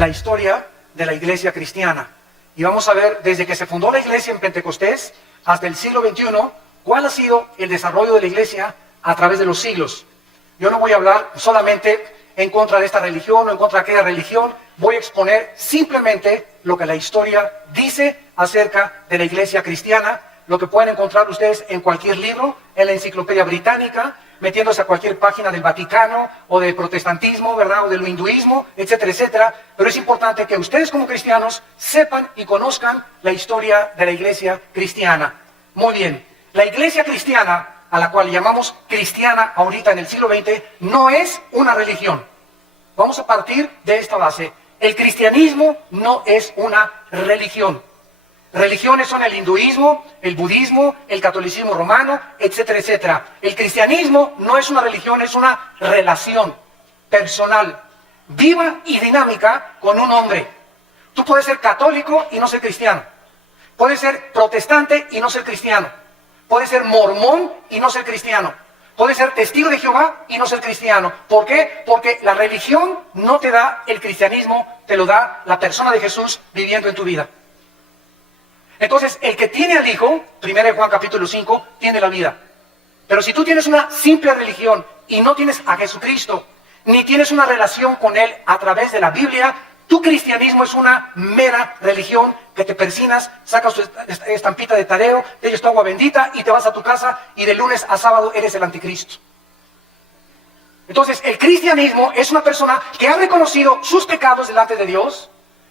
la historia de la iglesia cristiana. Y vamos a ver desde que se fundó la iglesia en Pentecostés hasta el siglo XXI, cuál ha sido el desarrollo de la iglesia a través de los siglos. Yo no voy a hablar solamente en contra de esta religión o en contra de aquella religión, voy a exponer simplemente lo que la historia dice acerca de la iglesia cristiana, lo que pueden encontrar ustedes en cualquier libro, en la Enciclopedia Británica, metiéndose a cualquier página del Vaticano o del protestantismo, ¿verdad? O del hinduismo, etcétera, etcétera. Pero es importante que ustedes como cristianos sepan y conozcan la historia de la iglesia cristiana. Muy bien, la iglesia cristiana, a la cual llamamos cristiana ahorita en el siglo XX, no es una religión. Vamos a partir de esta base. El cristianismo no es una religión. Religiones son el hinduismo, el budismo, el catolicismo romano, etcétera, etcétera. El cristianismo no es una religión, es una relación personal, viva y dinámica con un hombre. Tú puedes ser católico y no ser cristiano. Puedes ser protestante y no ser cristiano. Puedes ser mormón y no ser cristiano. Puedes ser testigo de Jehová y no ser cristiano. ¿Por qué? Porque la religión no te da el cristianismo, te lo da la persona de Jesús viviendo en tu vida. Entonces, el que tiene al Hijo, 1 Juan capítulo 5, tiene la vida. Pero si tú tienes una simple religión y no tienes a Jesucristo, ni tienes una relación con Él a través de la Biblia, tu cristianismo es una mera religión que te persinas, sacas tu estampita de tareo, te echas tu agua bendita y te vas a tu casa y de lunes a sábado eres el anticristo. Entonces, el cristianismo es una persona que ha reconocido sus pecados delante de Dios,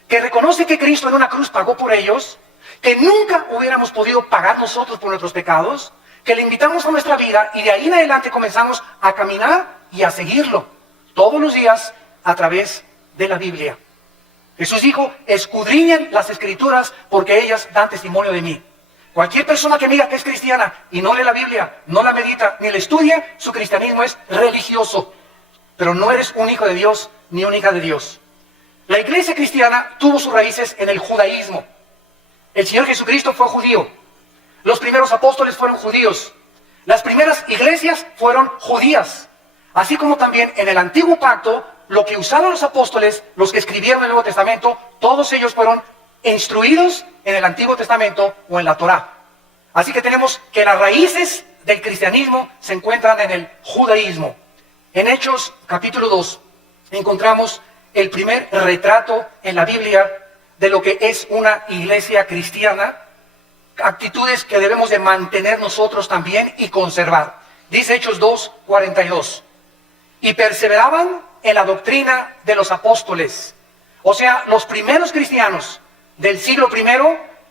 que reconoce que Cristo en una cruz pagó por ellos, que nunca hubiéramos podido pagar nosotros por nuestros pecados, que le invitamos a nuestra vida y de ahí en adelante comenzamos a caminar y a seguirlo todos los días a través de la Biblia. Jesús dijo, escudriñen las Escrituras porque ellas dan testimonio de mí. Cualquier persona que me diga que es cristiana y no lee la Biblia, no la medita, ni la estudia, su cristianismo es religioso. Pero no eres un hijo de Dios ni una hija de Dios. La iglesia cristiana tuvo sus raíces en el judaísmo. El Señor Jesucristo fue judío. Los primeros apóstoles fueron judíos. Las primeras iglesias fueron judías. Así como también en el Antiguo Pacto, lo que usaron los apóstoles, los que escribieron el Nuevo Testamento, todos ellos fueron instruidos en el Antiguo Testamento o en la Torá. Así que tenemos que las raíces del cristianismo se encuentran en el judaísmo. En Hechos capítulo 2 encontramos el primer retrato en la Biblia de lo que es una iglesia cristiana, actitudes que debemos de mantener nosotros también y conservar. Dice Hechos 2:42, y perseveraban en la doctrina de los apóstoles. O sea, los primeros cristianos del siglo I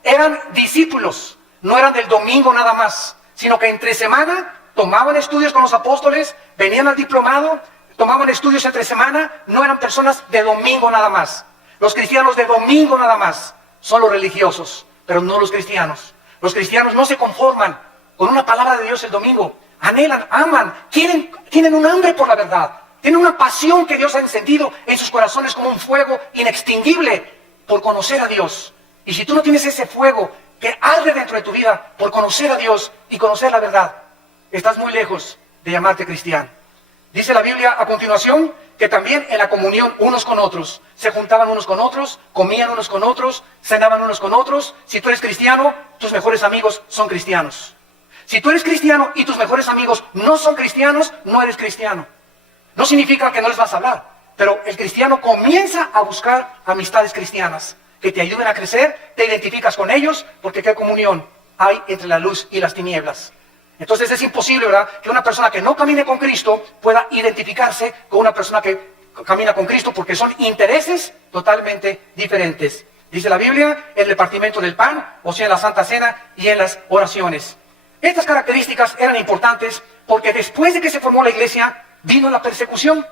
eran discípulos, no eran del domingo nada más, sino que entre semana tomaban estudios con los apóstoles, venían al diplomado, tomaban estudios entre semana, no eran personas de domingo nada más. Los cristianos de domingo nada más son los religiosos, pero no los cristianos. Los cristianos no se conforman con una palabra de Dios el domingo. Anhelan, aman, tienen un hambre por la verdad. Tienen una pasión que Dios ha encendido en sus corazones como un fuego inextinguible por conocer a Dios. Y si tú no tienes ese fuego que arde dentro de tu vida por conocer a Dios y conocer la verdad, estás muy lejos de llamarte cristiano. Dice la Biblia a continuación que también en la comunión unos con otros, se juntaban unos con otros, comían unos con otros, cenaban unos con otros. Si tú eres cristiano, tus mejores amigos son cristianos. Si tú eres cristiano y tus mejores amigos no son cristianos, no eres cristiano. No significa que no les vas a hablar, pero el cristiano comienza a buscar amistades cristianas que te ayuden a crecer, te identificas con ellos, porque qué comunión hay entre la luz y las tinieblas. Entonces es imposible, ¿verdad?, que una persona que no camine con Cristo pueda identificarse con una persona que camina con Cristo, porque son intereses totalmente diferentes. Dice la Biblia, en el repartimiento del pan, o sea, en la Santa Cena y en las oraciones. Estas características eran importantes porque después de que se formó la iglesia, vino la persecución.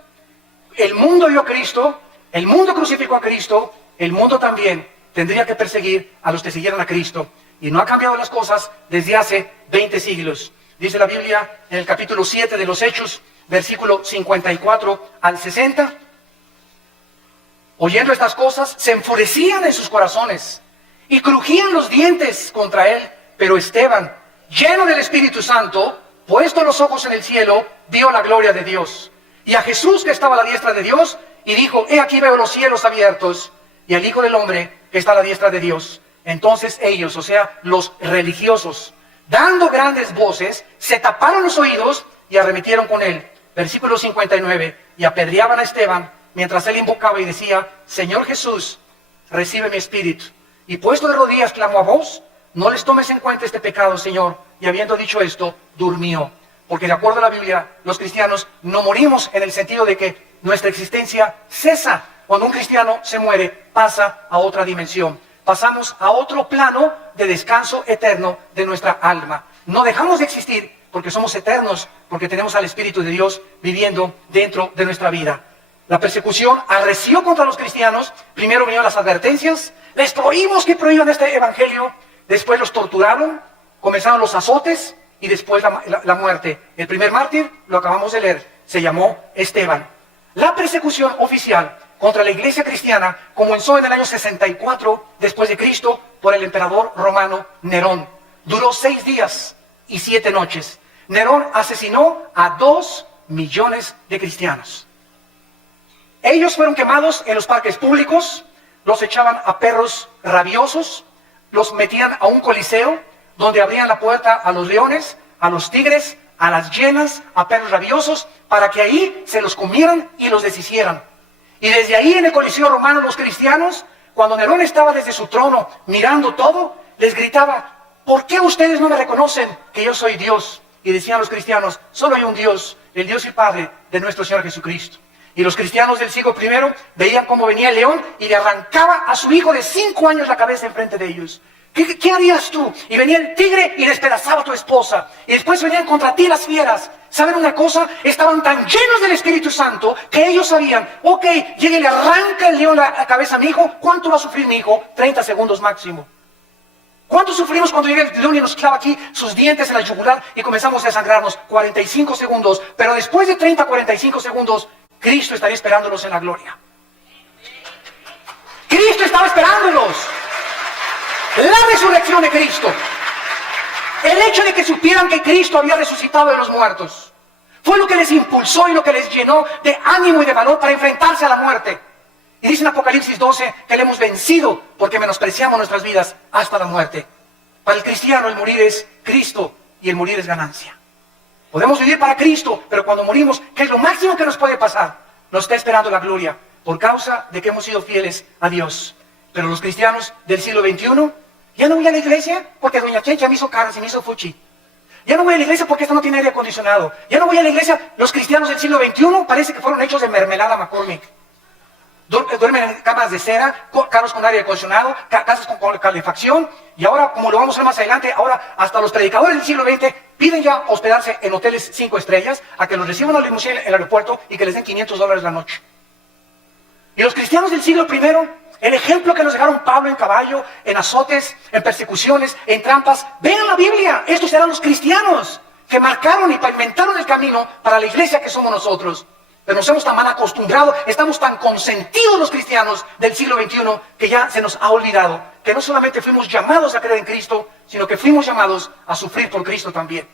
El mundo dio a Cristo, el mundo crucificó a Cristo, el mundo también tendría que perseguir a los que siguieran a Cristo. Y no ha cambiado las cosas desde hace 20 siglos. Dice la Biblia en el capítulo 7 de los Hechos, versículo 54 al 60. Oyendo estas cosas, se enfurecían en sus corazones y crujían los dientes contra él. Pero Esteban, lleno del Espíritu Santo, puesto los ojos en el cielo, vio la gloria de Dios y a Jesús que estaba a la diestra de Dios y dijo: he aquí veo los cielos abiertos y al Hijo del Hombre que está a la diestra de Dios. Entonces ellos, o sea, los religiosos, dando grandes voces, se taparon los oídos y arremetieron con él. Versículo 59, y apedreaban a Esteban mientras él invocaba y decía: Señor Jesús, recibe mi espíritu. Y puesto de rodillas clamó a voz: no les tomes en cuenta este pecado, Señor. Y habiendo dicho esto, durmió. Porque de acuerdo a la Biblia, los cristianos no morimos en el sentido de que nuestra existencia cesa. Cuando un cristiano se muere, pasa a otra dimensión. Pasamos a otro plano de descanso eterno de nuestra alma. No dejamos de existir porque somos eternos, porque tenemos al Espíritu de Dios viviendo dentro de nuestra vida. La persecución arreció contra los cristianos. Primero vinieron las advertencias. Les prohibimos que prohíban este evangelio. Después los torturaron. Comenzaron los azotes y después la muerte. El primer mártir, lo acabamos de leer, se llamó Esteban. La persecución oficial contra la iglesia cristiana comenzó en el año 64 después de Cristo por el emperador romano Nerón. Duró 6 días y 7 noches. Nerón asesinó a 2 millones de cristianos. Ellos fueron quemados en los parques públicos, los echaban a perros rabiosos, los metían a un coliseo donde abrían la puerta a los leones, a los tigres, a las hienas, a perros rabiosos, para que ahí se los comieran y los deshicieran. Y desde ahí en el Coliseo Romano los cristianos, cuando Nerón estaba desde su trono mirando todo, les gritaba: ¿por qué ustedes no me reconocen que yo soy Dios? Y decían los cristianos: solo hay un Dios, el Dios y Padre de nuestro Señor Jesucristo. Y los cristianos del siglo I veían cómo venía el león y le arrancaba a su hijo de 5 años la cabeza enfrente de ellos. ¿Qué harías tú? Y venía el tigre y despedazaba a tu esposa. Y después venían contra ti las fieras. ¿Saben una cosa? Estaban tan llenos del Espíritu Santo que ellos sabían: ok, llega y le arranca el león la cabeza a mi hijo. ¿Cuánto va a sufrir mi hijo? 30 segundos máximo. ¿Cuánto sufrimos cuando llega el león y nos clava aquí sus dientes en la yugular y comenzamos a desangrarnos? 45 segundos. Pero después de 30, 45 segundos, Cristo estaría esperándolos en la gloria. Cristo estaba esperándolos. La resurrección de Cristo, el hecho de que supieran que Cristo había resucitado de los muertos, fue lo que les impulsó y lo que les llenó de ánimo y de valor para enfrentarse a la muerte. Y dice en Apocalipsis 12 que le hemos vencido porque menospreciamos nuestras vidas hasta la muerte. Para el cristiano el morir es Cristo y el morir es ganancia. Podemos vivir para Cristo, pero cuando morimos, ¿qué es lo máximo que nos puede pasar? Nos está esperando la gloria por causa de que hemos sido fieles a Dios. Pero los cristianos del siglo XXI: ya no voy a la iglesia porque doña Checha me hizo caras y me hizo fuchi. Ya no voy a la iglesia porque esta no tiene aire acondicionado. Ya no voy a la iglesia. Los cristianos del siglo XXI parece que fueron hechos de mermelada McCormick. Duermen en camas de cera, carros con aire acondicionado, casas con calefacción. Y ahora, como lo vamos a ver más adelante, ahora hasta los predicadores del siglo XX piden ya hospedarse en hoteles 5 estrellas, a que los reciban a la limusina en el aeropuerto y que les den $500 la noche. Y los cristianos del siglo I, el ejemplo que nos dejaron Pablo en caballo, en azotes, en persecuciones, en trampas. Vean la Biblia, estos eran los cristianos que marcaron y pavimentaron el camino para la iglesia que somos nosotros. Pero nos hemos tan mal acostumbrado, estamos tan consentidos los cristianos del siglo XXI que ya se nos ha olvidado que no solamente fuimos llamados a creer en Cristo, sino que fuimos llamados a sufrir por Cristo también.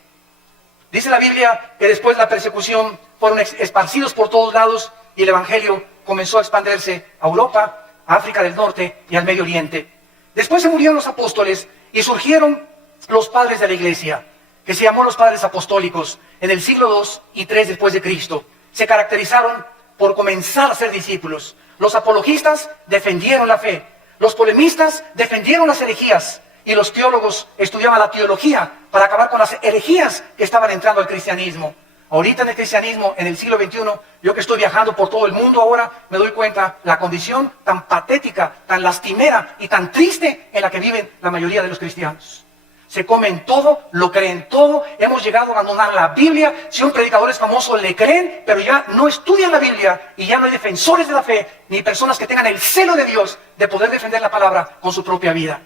Dice la Biblia que después de la persecución fueron esparcidos por todos lados y el evangelio comenzó a expandirse a Europa, a África del Norte y al Medio Oriente. Después se murieron los apóstoles y surgieron los padres de la iglesia, que se llamó los padres apostólicos en el siglo II y III después de Cristo. Se caracterizaron por comenzar a ser discípulos. Los apologistas defendieron la fe, los polemistas defendieron las herejías y los teólogos estudiaban la teología para acabar con las herejías que estaban entrando al cristianismo. Ahorita en el cristianismo, en el siglo XXI, yo que estoy viajando por todo el mundo ahora, me doy cuenta la condición tan patética, tan lastimera y tan triste en la que viven la mayoría de los cristianos. Se comen todo, lo creen todo, hemos llegado a abandonar la Biblia. Si un predicador es famoso, le creen, pero ya no estudian la Biblia y ya no hay defensores de la fe, ni personas que tengan el celo de Dios de poder defender la palabra con su propia vida.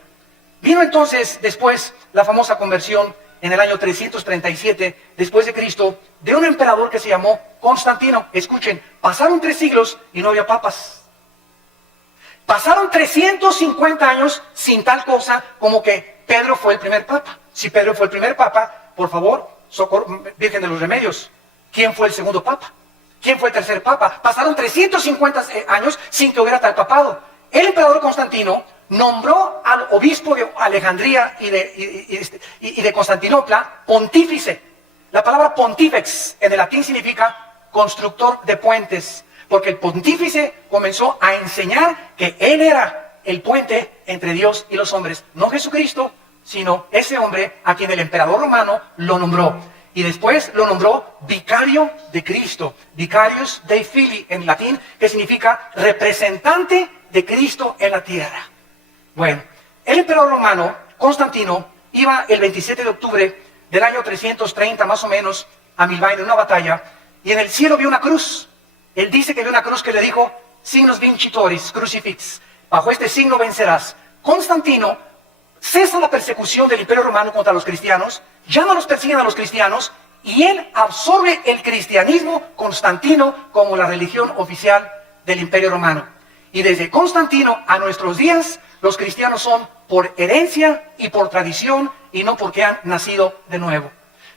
Vino entonces después la famosa conversión en el año 337 después de Cristo, de un emperador que se llamó Constantino. Escuchen, pasaron 3 siglos y no había papas. Pasaron 350 años sin tal cosa como que Pedro fue el primer papa. Si Pedro fue el primer papa, por favor, Virgen de los Remedios, ¿quién fue el segundo papa? ¿Quién fue el tercer papa? Pasaron 350 años sin que hubiera tal papado. El emperador Constantino nombró al obispo de Alejandría y de Constantinopla pontífice. La palabra pontífex en el latín significa constructor de puentes, porque el pontífice comenzó a enseñar que él era el puente entre Dios y los hombres, no Jesucristo, sino ese hombre a quien el emperador romano lo nombró. Y después lo nombró vicario de Cristo, vicarius Dei Filii en latín, que significa representante de Cristo en la tierra. Bueno, el emperador romano, Constantino, iba el 27 de octubre del año 330 más o menos a Milvaina en una batalla, y en el cielo vio una cruz. Él dice que vio una cruz que le dijo, signos vincitoris, crucifix, bajo este signo vencerás. Constantino cesa la persecución del imperio romano contra los cristianos, ya no los persiguen a los cristianos, y él absorbe el cristianismo constantino como la religión oficial del imperio romano. Y desde Constantino a nuestros días, los cristianos son por herencia y por tradición, y no porque han nacido de nuevo.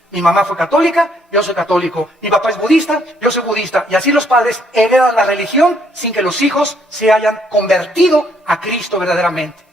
Mi mamá fue católica, yo soy católico. Mi papá es budista, yo soy budista. Y así los padres heredan la religión sin que los hijos se hayan convertido a Cristo verdaderamente.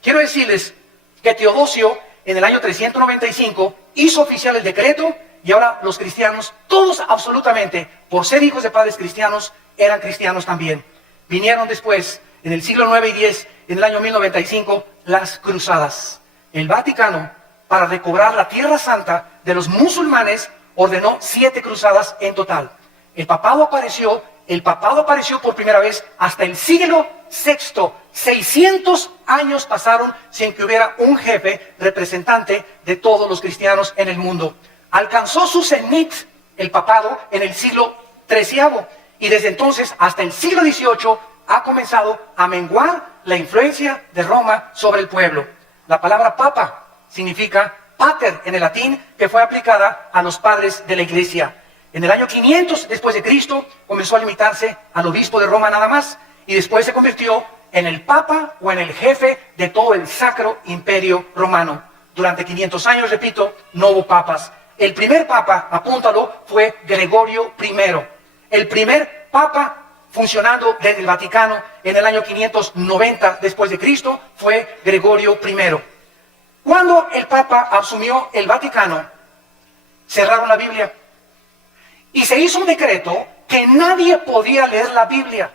Quiero decirles que Teodosio, en el año 395, hizo oficial el decreto, y ahora los cristianos, todos absolutamente, por ser hijos de padres cristianos, eran cristianos también. Vinieron después, en el siglo IX y X, en el año 1095, las cruzadas. El Vaticano, para recobrar la Tierra Santa de los musulmanes, ordenó 7 cruzadas en total. El papado apareció por primera vez hasta el siglo VI. 600 años pasaron sin que hubiera un jefe representante de todos los cristianos en el mundo. Alcanzó su cenit el papado en el siglo XIII, y desde entonces hasta el siglo XVIII ha comenzado a menguar la influencia de Roma sobre el pueblo. La palabra papa significa pater en el latín, que fue aplicada a los padres de la iglesia. En el año 500 después de Cristo comenzó a limitarse al obispo de Roma nada más, y después se convirtió en el papa o en el jefe de todo el sacro imperio romano. Durante 500 años, repito, no hubo papas. El primer papa, apúntalo, fue Gregorio I. El primer papa funcionando desde el Vaticano en el año 590 después de Cristo fue Gregorio I. Cuando el papa asumió el Vaticano, cerraron la Biblia y se hizo un decreto que nadie podía leer la Biblia.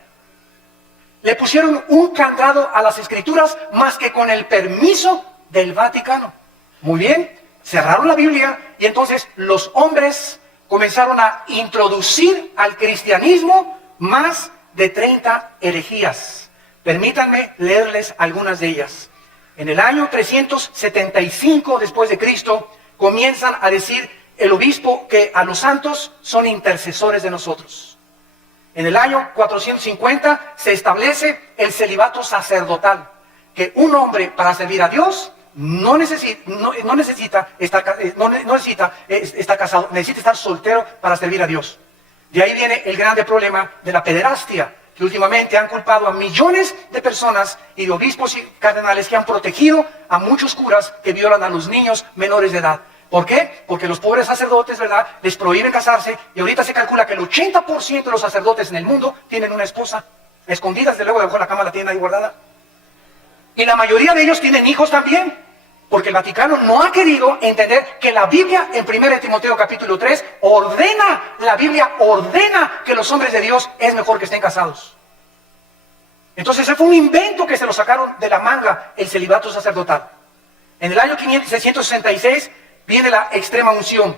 Le pusieron un candado a las escrituras más que con el permiso del Vaticano. Muy bien, cerraron la Biblia y entonces los hombres comenzaron a introducir al cristianismo más de 30 herejías. Permítanme leerles algunas de ellas. En el año 375 después de Cristo comienzan a decir el obispo que a los santos son intercesores de nosotros. En el año 450 se establece el celibato sacerdotal, que un hombre para servir a Dios no necesita estar casado, necesita estar soltero para servir a Dios. De ahí viene el grande problema de la pederastia, que últimamente han culpado a millones de personas y de obispos y cardenales que han protegido a muchos curas que violan a los niños menores de edad. ¿Por qué? Porque los pobres sacerdotes, ¿verdad?, les prohíben casarse, y ahorita se calcula que el 80% de los sacerdotes en el mundo tienen una esposa, escondidas, desde luego debajo de la cama la tienen ahí guardada. Y la mayoría de ellos tienen hijos también, porque el Vaticano no ha querido entender que la Biblia, en 1 Timoteo capítulo 3, la Biblia ordena que los hombres de Dios es mejor que estén casados. Entonces ese fue un invento que se lo sacaron de la manga, el celibato sacerdotal. En el año 666 viene la extrema unción,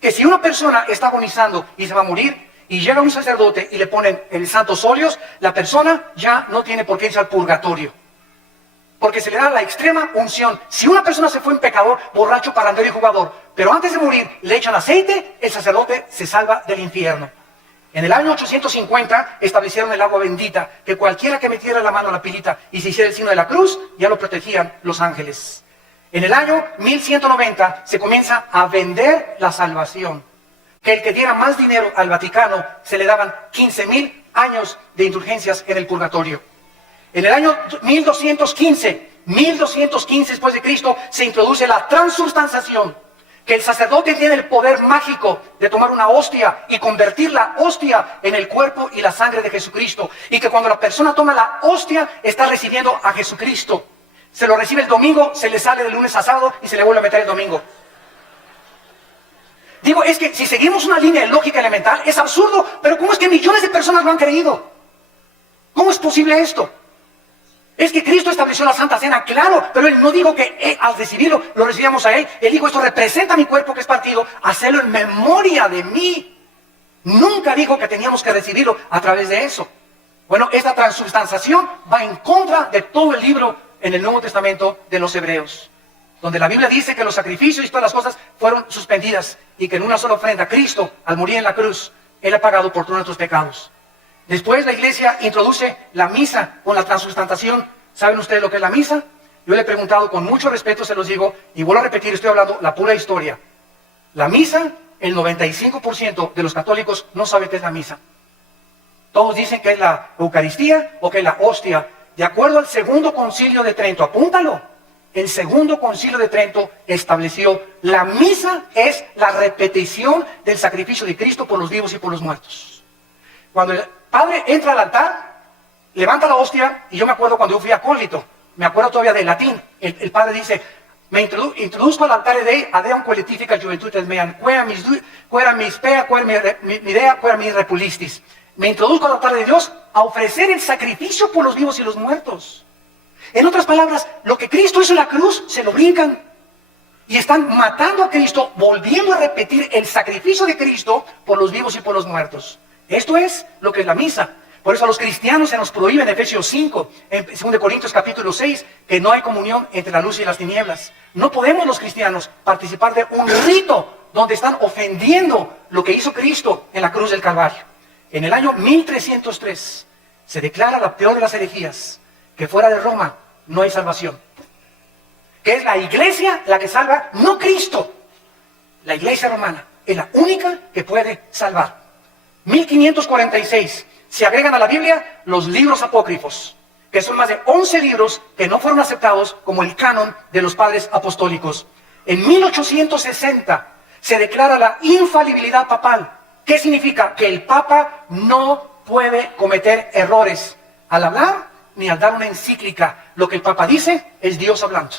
que si una persona está agonizando y se va a morir, y llega un sacerdote y le ponen el santos óleos, la persona ya no tiene por qué irse al purgatorio, porque se le da la extrema unción. Si una persona se fue en pecador, borracho, parrandero y jugador, pero antes de morir le echan aceite, el sacerdote se salva del infierno. En el año 850 establecieron el agua bendita, que cualquiera que metiera la mano a la pilita y se hiciera el signo de la cruz, ya lo protegían los ángeles. En el año 1190 se comienza a vender la salvación, que el que diera más dinero al Vaticano se le daban 15,000 años de indulgencias en el purgatorio. En el año 1215 después de Cristo, se introduce la transubstanciación, que el sacerdote tiene el poder mágico de tomar una hostia y convertir la hostia en el cuerpo y la sangre de Jesucristo, y que cuando la persona toma la hostia está recibiendo a Jesucristo. Se lo recibe el domingo, se le sale del lunes a sábado y se le vuelve a meter el domingo. Digo, es que si seguimos una línea de lógica elemental es absurdo, pero ¿cómo es que millones de personas lo han creído? ¿Cómo es posible esto? Es que Cristo estableció la Santa Cena, claro, pero Él no dijo que al recibirlo, lo recibíamos a Él. Él dijo, esto representa mi cuerpo que es partido, hacerlo en memoria de mí. Nunca dijo que teníamos que recibirlo a través de eso. Bueno, esta transubstanciación va en contra de todo el libro en el Nuevo Testamento de los Hebreos, donde la Biblia dice que los sacrificios y todas las cosas fueron suspendidas y que en una sola ofrenda, Cristo, al morir en la cruz, Él ha pagado por todos nuestros pecados. Después la iglesia introduce la misa con la transubstanciación. ¿Saben ustedes lo que es la misa? Yo le he preguntado con mucho respeto, se los digo, y vuelvo a repetir, estoy hablando la pura historia. La misa, el 95% de los católicos no sabe qué es la misa. Todos dicen que es la Eucaristía o que es la hostia. De acuerdo al Segundo Concilio de Trento, apúntalo. El Segundo Concilio de Trento estableció la misa es la repetición del sacrificio de Cristo por los vivos y por los muertos. Cuando el padre entra al altar, levanta la hostia, y yo me acuerdo cuando yo fui acólito, me acuerdo todavía del latín, el padre dice, me introduzco al altar de adeum qualifica juventudes meam, quera mis pea, quera mi idea, quera mi repulistis. Me introduzco al altar de Dios a ofrecer el sacrificio por los vivos y los muertos. En otras palabras, lo que Cristo hizo en la cruz, se lo brincan. Y están matando a Cristo, volviendo a repetir el sacrificio de Cristo por los vivos y por los muertos. Esto es lo que es la misa. Por eso a los cristianos se nos prohíbe en Efesios 5, en 2 Corintios capítulo 6, que no hay comunión entre la luz y las tinieblas. No podemos los cristianos participar de un rito donde están ofendiendo lo que hizo Cristo en la cruz del Calvario. En el año 1303 se declara la peor de las herejías, que fuera de Roma no hay salvación. Que es la iglesia la que salva, no Cristo. La iglesia romana es la única que puede salvar. 1546 se agregan a la Biblia los libros apócrifos, que son más de 11 libros que no fueron aceptados como el canon de los padres apostólicos. En 1860 se declara la infalibilidad papal. ¿Qué significa? Que el Papa no puede cometer errores al hablar ni al dar una encíclica. Lo que el Papa dice es Dios hablando.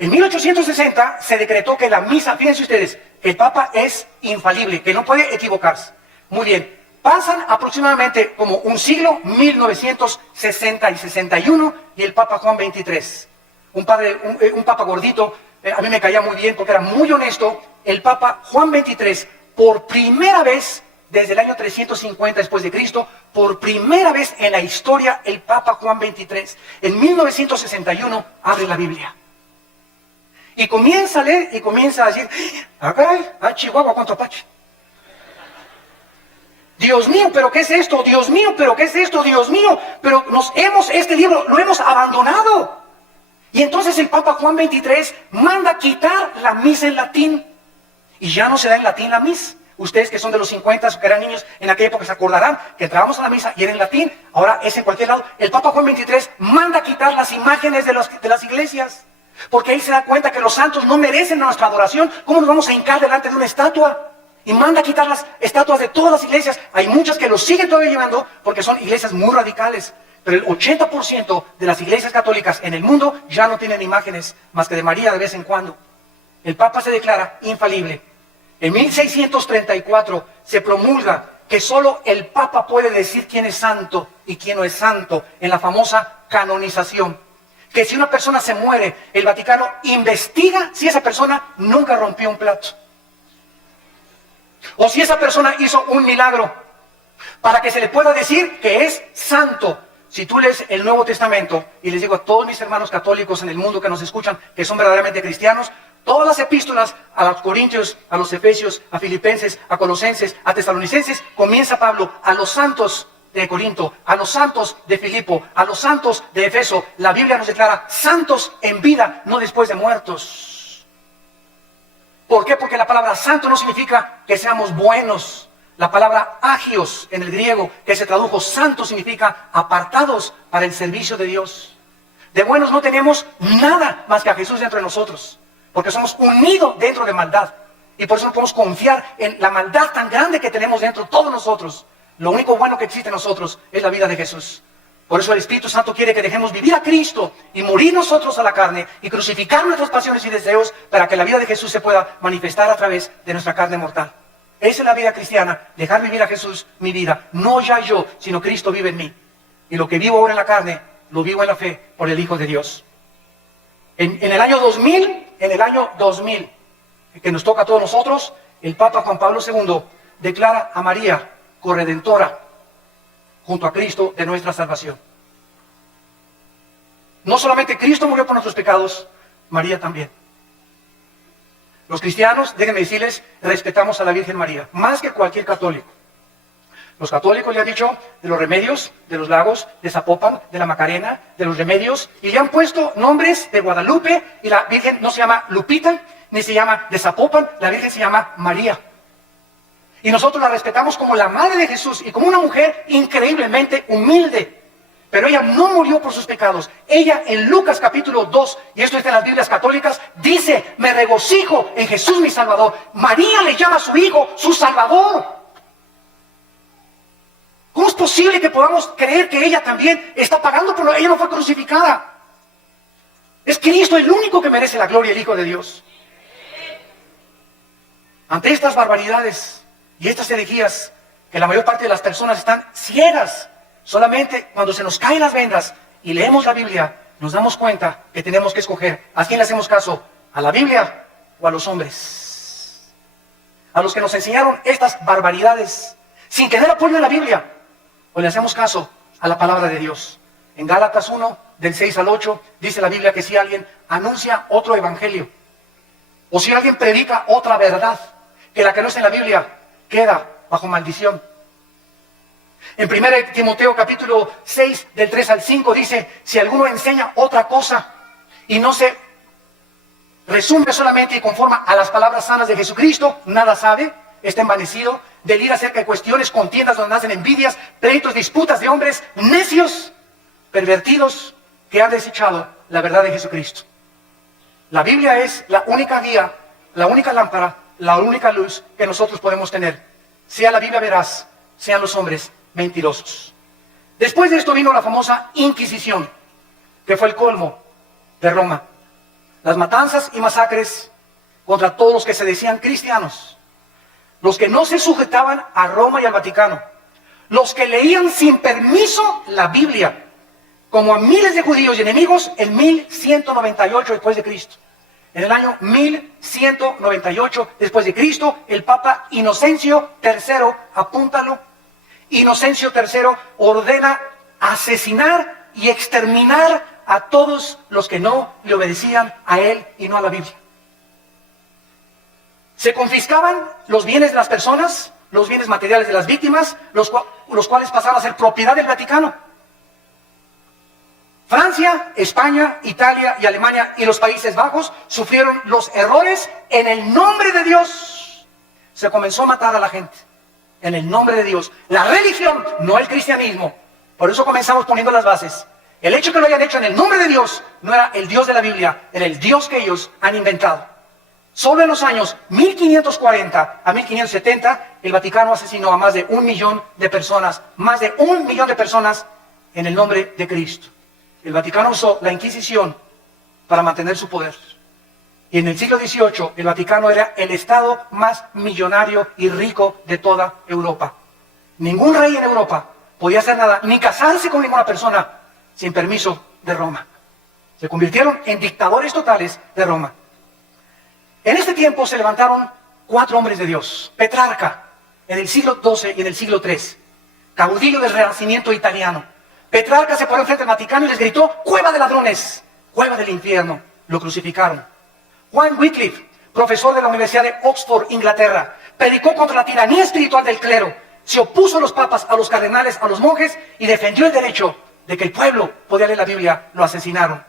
En 1860 se decretó que la misa, fíjense ustedes, el Papa es infalible, que no puede equivocarse. Muy bien, pasan aproximadamente como un siglo, 1960 y 61, y el Papa Juan XXIII, un Papa gordito, a mí me caía muy bien porque era muy honesto. El Papa Juan XXIII, por primera vez desde el año 350 después de Cristo, por primera vez en la historia, el Papa Juan XXIII, en 1961, abre la Biblia. Y comienza a leer y comienza a decir, ah, caray, ah, Chihuahua, cuánto apache. Dios mío, pero ¿qué es esto? Dios mío, pero ¿qué es esto? Dios mío, pero este libro lo hemos abandonado. Y entonces el Papa Juan XXIII manda quitar la misa en latín. Y ya no se da en latín la misa. Ustedes que son de los 50, que eran niños en aquella época, se acordarán que entrábamos a la misa y era en latín. Ahora es en cualquier lado. El Papa Juan XXIII manda quitar las imágenes de las iglesias. Porque ahí se da cuenta que los santos no merecen nuestra adoración. ¿Cómo nos vamos a hincar delante de una estatua? Y manda quitar las estatuas de todas las iglesias. Hay muchas que los siguen todavía llevando porque son iglesias muy radicales. Pero el 80% de las iglesias católicas en el mundo ya no tienen imágenes más que de María de vez en cuando. El Papa se declara infalible. En 1634 se promulga que solo el Papa puede decir quién es santo y quién no es santo en la famosa canonización. Que si una persona se muere, el Vaticano investiga si esa persona nunca rompió un plato. O si esa persona hizo un milagro, para que se le pueda decir que es santo. Si tú lees el Nuevo Testamento, y les digo a todos mis hermanos católicos en el mundo que nos escuchan, que son verdaderamente cristianos, todas las epístolas a los Corintios, a los Efesios, a Filipenses, a Colosenses, a Tesalonicenses, comienza Pablo a los santos de Corinto, a los santos de Filipo, a los santos de Efeso. La Biblia nos declara santos en vida, no después de muertos. ¿Por qué? Porque la palabra santo no significa que seamos buenos. La palabra agios en el griego, que se tradujo santo, significa apartados para el servicio de Dios. De buenos no tenemos nada más que a Jesús dentro de nosotros. porque somos unidos dentro de maldad. Y por eso no podemos confiar en la maldad tan grande que tenemos dentro todos nosotros. Lo único bueno que existe en nosotros es la vida de Jesús. Por eso el Espíritu Santo quiere que dejemos vivir a Cristo y morir nosotros a la carne y crucificar nuestras pasiones y deseos para que la vida de Jesús se pueda manifestar a través de nuestra carne mortal. Esa es la vida cristiana, dejar vivir a Jesús mi vida. No ya yo, sino Cristo vive en mí. Y lo que vivo ahora en la carne, lo vivo en la fe por el Hijo de Dios. En el año 2000, que nos toca a todos nosotros, el Papa Juan Pablo II declara a María corredentora junto a Cristo de nuestra salvación. No solamente Cristo murió por nuestros pecados, María también. Los cristianos, déjenme decirles, respetamos a la Virgen María, más que cualquier católico. Los católicos le han dicho de los remedios, de los lagos, de Zapopan, de la Macarena, de los remedios, y le han puesto nombres de Guadalupe, y la Virgen no se llama Lupita, ni se llama de Zapopan, la Virgen se llama María. Y nosotros la respetamos como la madre de Jesús y como una mujer increíblemente humilde. Pero ella no murió por sus pecados. Ella en Lucas capítulo 2, y esto está en las Biblias católicas, dice, me regocijo en Jesús mi Salvador. María le llama a su hijo su Salvador. ¿Cómo es posible que podamos creer que ella también está pagando por lo? Ella no fue crucificada. Es Cristo el único que merece la gloria, el Hijo de Dios. Ante estas barbaridades y estas herejías, que la mayor parte de las personas están ciegas, solamente cuando se nos caen las vendas y leemos la Biblia, nos damos cuenta que tenemos que escoger a quién le hacemos caso, a la Biblia o a los hombres. A los que nos enseñaron estas barbaridades, sin tener apoyo en la Biblia, o le hacemos caso a la palabra de Dios. En Gálatas 1, del 6 al 8, dice la Biblia que si alguien anuncia otro evangelio, o si alguien predica otra verdad, que la que no está en la Biblia, queda bajo maldición. En 1 Timoteo capítulo 6, del 3 al 5, dice, si alguno enseña otra cosa y no se resume solamente y conforma a las palabras sanas de Jesucristo, nada sabe, está envanecido, delira acerca de cuestiones, contiendas donde nacen envidias, pleitos, disputas de hombres necios, pervertidos, que han desechado la verdad de Jesucristo. La Biblia es la única guía, la única lámpara, la única luz que nosotros podemos tener. Sea la Biblia veraz, sean los hombres mentirosos. Después de esto vino la famosa Inquisición, que fue el colmo de Roma. Las matanzas y masacres contra todos los que se decían cristianos, los que no se sujetaban a Roma y al Vaticano, los que leían sin permiso la Biblia, como a miles de judíos y enemigos en 1198 después de Cristo. En el año 1198 después de Cristo, el Papa Inocencio III, apúntalo, Inocencio III ordena asesinar y exterminar a todos los que no le obedecían a él y no a la Biblia. Se confiscaban los bienes de las personas, los bienes materiales de las víctimas, los cuales pasaron a ser propiedad del Vaticano. Francia, España, Italia y Alemania y los Países Bajos sufrieron los errores en el nombre de Dios. Se comenzó a matar a la gente en el nombre de Dios. La religión, no el cristianismo. Por eso comenzamos poniendo las bases. El hecho que lo hayan hecho en el nombre de Dios no era el Dios de la Biblia, era el Dios que ellos han inventado. Solo en los años 1540 a 1570, el Vaticano asesinó a más de 1 millón de personas, más de 1 millón de personas en el nombre de Cristo. El Vaticano usó la Inquisición para mantener su poder. Y en el siglo XVIII, el Vaticano era el estado más millonario y rico de toda Europa. Ningún rey en Europa podía hacer nada, ni casarse con ninguna persona sin permiso de Roma. Se convirtieron en dictadores totales de Roma. En este tiempo se levantaron 4 hombres de Dios. Petrarca, en el siglo XII y en el siglo III, caudillo del Renacimiento italiano. Petrarca se paró enfrente del Vaticano y les gritó, cueva de ladrones, cueva del infierno. Lo crucificaron. Juan Wycliffe, profesor de la Universidad de Oxford, Inglaterra, predicó contra la tiranía espiritual del clero, se opuso a los papas, a los cardenales, a los monjes y defendió el derecho de que el pueblo podía leer la Biblia. Lo asesinaron.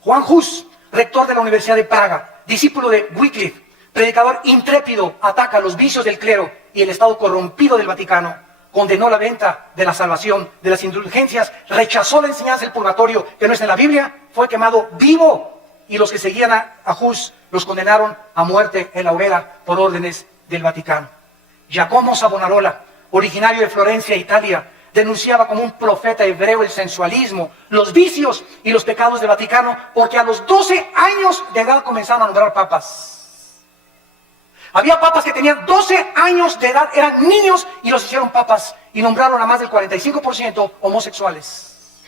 Juan Hus, rector de la Universidad de Praga, discípulo de Wycliffe, predicador intrépido, ataca los vicios del clero y el estado corrompido del Vaticano. Condenó la venta de la salvación, de las indulgencias, rechazó la enseñanza del purgatorio que no está en la Biblia, fue quemado vivo. y los que seguían a Hus los condenaron a muerte en la hoguera por órdenes del Vaticano. Giacomo Savonarola, originario de Florencia, Italia, denunciaba como un profeta hebreo el sensualismo, los vicios y los pecados del Vaticano, porque a los 12 años de edad comenzaron a nombrar papas. Había papas que tenían 12 años de edad, eran niños y los hicieron papas y nombraron a más del 45% homosexuales.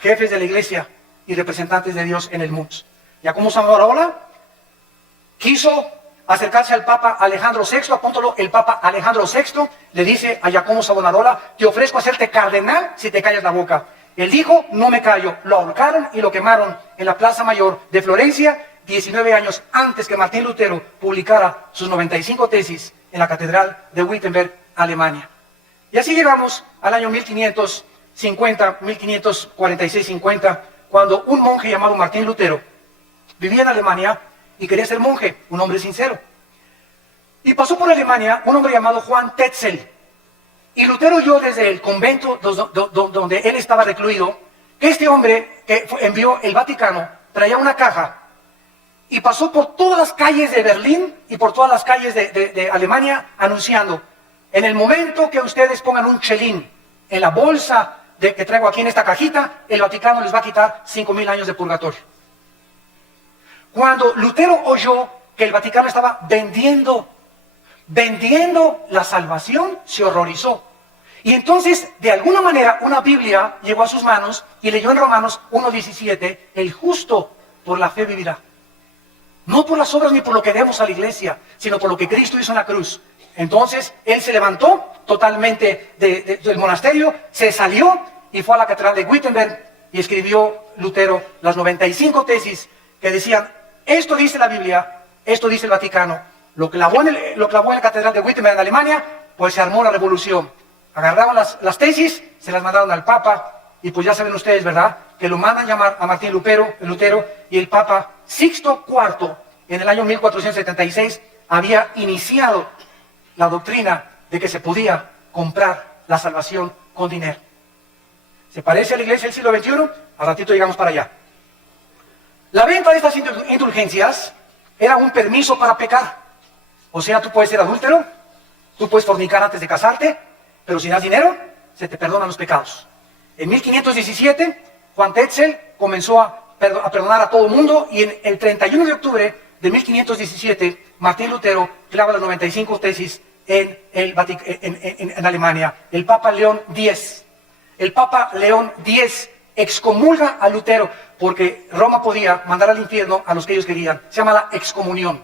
Jefes de la iglesia y representantes de Dios en el mundo. Giacomo Savonarola quiso acercarse al Papa Alejandro VI, apúntalo, el Papa Alejandro VI le dice a Giacomo Savonarola: te ofrezco hacerte cardenal si te callas la boca. Él dijo: no me callo. Lo ahorcaron y lo quemaron en la Plaza Mayor de Florencia, 19 años antes que Martín Lutero publicara sus 95 tesis en la Catedral de Wittenberg, Alemania. Y así llegamos al año 1550, 1546-50, cuando un monje llamado Martín Lutero vivía en Alemania y quería ser monje, un hombre sincero. Y pasó por Alemania un hombre llamado Juan Tetzel. Y Lutero oyó desde el convento donde él estaba recluido, que este hombre que envió el Vaticano traía una caja y pasó por todas las calles de Berlín y por todas las calles de Alemania anunciando: en el momento que ustedes pongan un chelín en la bolsa que traigo aquí en esta cajita, el Vaticano les va a quitar 5,000 años de purgatorio. Cuando Lutero oyó que el Vaticano estaba vendiendo la salvación, se horrorizó. Y entonces, de alguna manera, una Biblia llegó a sus manos y leyó en Romanos 1:17, el justo por la fe vivirá. No por las obras ni por lo que demos a la iglesia, sino por lo que Cristo hizo en la cruz. Entonces, él se levantó totalmente del monasterio, se salió y fue a la catedral de Wittenberg y escribió Lutero las 95 tesis que decían: esto dice la Biblia, esto dice el Vaticano. Lo clavó en la catedral de Wittenberg en Alemania, pues se armó la revolución. Agarraron las tesis, se las mandaron al Papa, y pues ya saben ustedes, ¿verdad?, que lo mandan llamar a Martín Lutero, y el Papa Sixto IV, en el año 1476, había iniciado la doctrina de que se podía comprar la salvación con dinero. ¿Se parece a la iglesia del siglo XXI? Al ratito llegamos para allá. La venta de estas indulgencias era un permiso para pecar. O sea, tú puedes ser adúltero, tú puedes fornicar antes de casarte, pero si das dinero, se te perdonan los pecados. En 1517, Juan Tetzel comenzó a perdonar a todo el mundo, y en el 31 de octubre de 1517, Martín Lutero clava las 95 tesis en Alemania. El Papa León X excomulga a Lutero, porque Roma podía mandar al infierno a los que ellos querían. Se llama la excomunión.